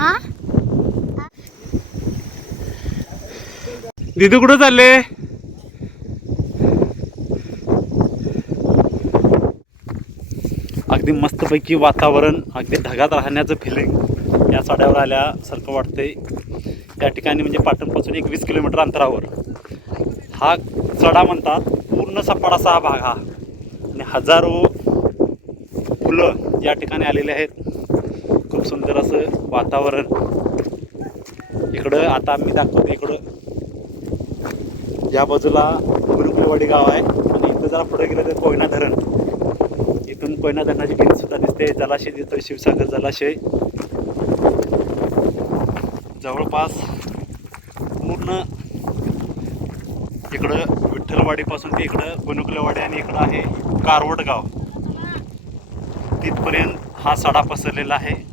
हा? दिदू कुठं चालले? अगदी मस्तपैकी वातावरण अगदी ढगात राहण्याचं फिलिंग या साड्यावर आल्यासारखं वाटतंय. त्या ठिकाणी म्हणजे पाटणपासून एक वीस किलोमीटर अंतरावर. हा चढा म्हणतात पूर्ण सपाट असा हा भाग हा. आणि हजारो फुलं या ठिकाणी आलेले आहेत. खूप सुंदर असं वातावरण. इकडं आता आम्ही दाखवतो इकडं. या बाजूला गुरुकुलवाडी गाव आहे. आणि इथं जरा पुढे गेलं तर कोयना धरण. इथून कोयना धरणाची भिंत सुद्धा दिसते. जलाशय दिसतो शिवसागर जलाशय. जवळपास पूर्ण इकडं विठ्ठलवाडीपासून ते इकडं गुनुकुलवाडी आणि इकडं आहे कारवट गाव तिथपर्यंत हा सडा पसरलेला आहे.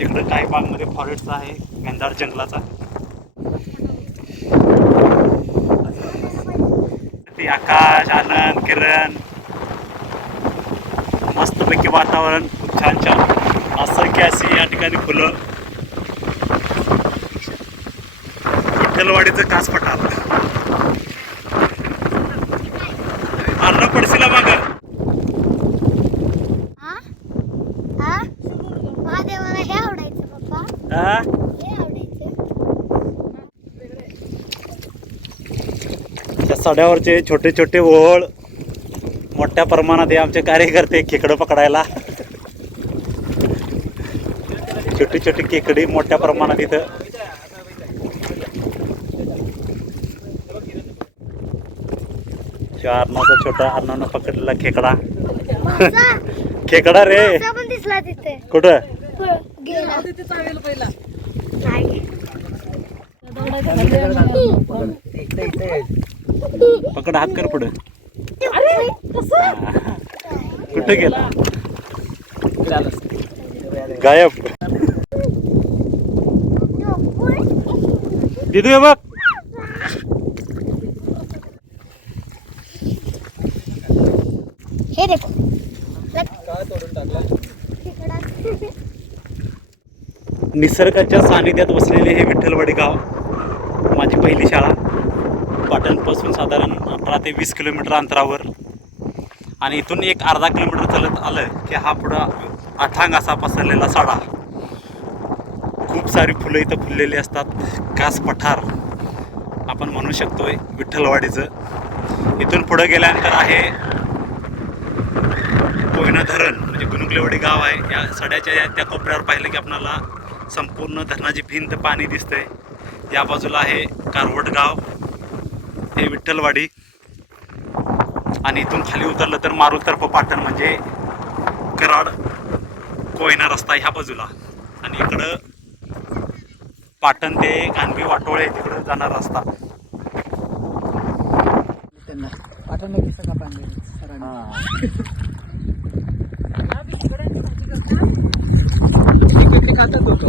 तिकडं काही भागमध्ये फॉरेस्टचा आहे घनदाट जंगलाचा ते आकाश आनंद किरण मस्तपैकी वातावरण खूप छान छान. असंख्य अशी या ठिकाणी फुलं. विठ्ठलवाडीचं कास पठार हा त्या सड्यावरचे छोटे छोटे ओळ मोठ्या प्रमाणात हे आमचे कार्यकर्ते खेकडं पकडायला छोटी छोटी खेकडी मोठ्या प्रमाणात इथं अर्णाचा छोटा अर्णानं पकडलेला खेकडा खेकडा रे दिसला तिथे कुठं. पकड हात कर पुढं. कुठं गेला? गायब. दिदू बघ. हे देखो तिकडा. निसर्गाच्या सानिध्यात वसलेले हे विठ्ठलवाडी गाव माझी पहिली शाळा. पाटणपासून साधारण अठरा ते वीस किलोमीटर अंतरावर. आणि इथून एक अर्धा किलोमीटर चालत आलं की हा पुढं आठांग असा पसरलेला साडा. खूप सारी फुलं इथं फुललेली असतात. घास पठार आपण म्हणू शकतोय विठ्ठलवाडीचं. इथून पुढं गेल्यानंतर आहे कोयना धरण म्हणजे गुणुकलेवाडी गाव आहे. या सड्याच्या या त्या कोपऱ्यावर पाहिलं की आपणाला संपूर्ण धरणाची भिंत पाणी दिसतंय. या बाजूला आहे गाव. हे विठ्ठलवाडी. आणि इथून खाली उतरलं तर मारुतर्फ पाटण म्हणजे कराड कोयना रस्ता ह्या बाजूला. आणि इकडं पाटण ते गांधी वाटोळे तिकडं जाणार रस्ता. त्यांना. पाठवलं की सगळं पाणी सरांनी ते खातात होतो